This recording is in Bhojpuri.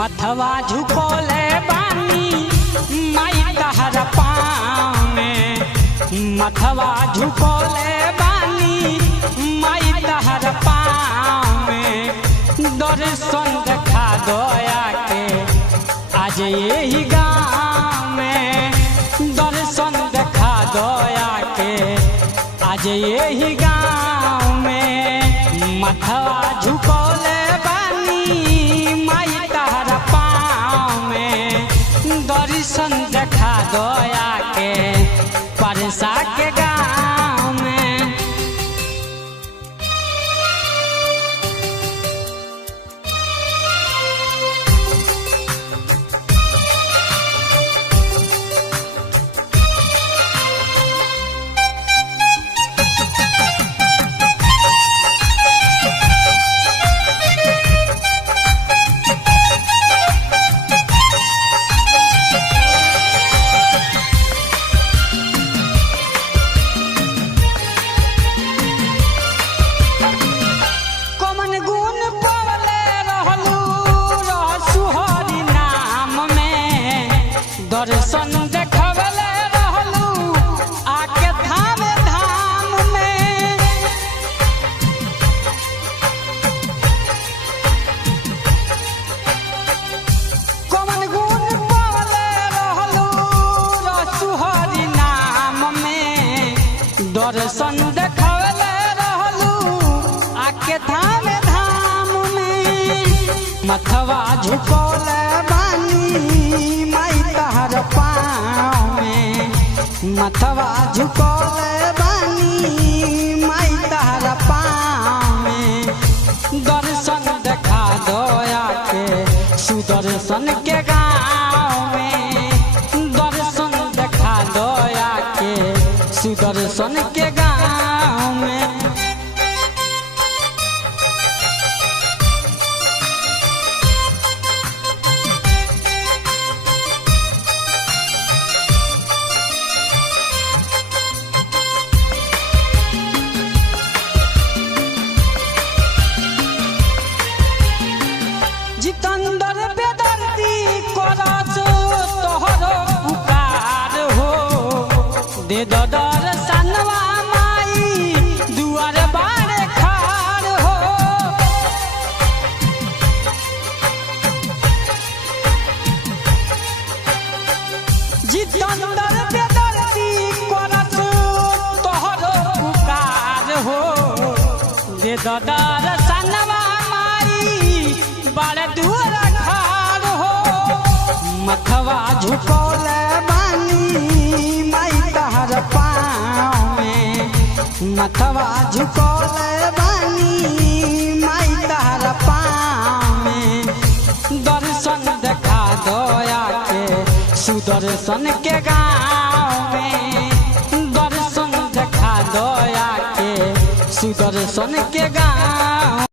मथवा झुकोले बानी माई तहर पाँव में, मथवा झुकोले बानी माई तहर पाँव में। दर्शन देखा दया के आज यही गाँव में, दर्शन देखा दया के आज यही गाँव में। मथवा झुकोले बानी माई तहर पाँव में, दर्शन देखा दया के परसा के गाँव में। दर्शन देखवले रहलू आके थावे धाम में, कमन गुण पवले रहलू रसुहरी नाम में। दर्शन देखवले रहलू आके थावे धाम में। मथवा झुकोले बानी माई तहर पाँव में, मथवा झुकोले बानी माई तहर पाँव में। दर्शन देखा दया के सुदर्शन के गाँव में, दर्शन देखा दया के सुदर्शन के गाँव में। जितंदर बेदर्दी करस तोहर पुकार हो, दे दर्शनवा माई दुआर बारे खाड़ हो। जितंदर बेदर्दी करस तोहर पुकार हो, दे दर्शनवा बड़े दूर खाड़ हो। मथवा झुकोले बानी माई तहर पाँव में, मथवा झुकोले बानी माई तहर पाँव में। दर्शन देखा दया के सुदर्शन के गाँव में, दर्शन देखा दया के सुदर्शन के गाँव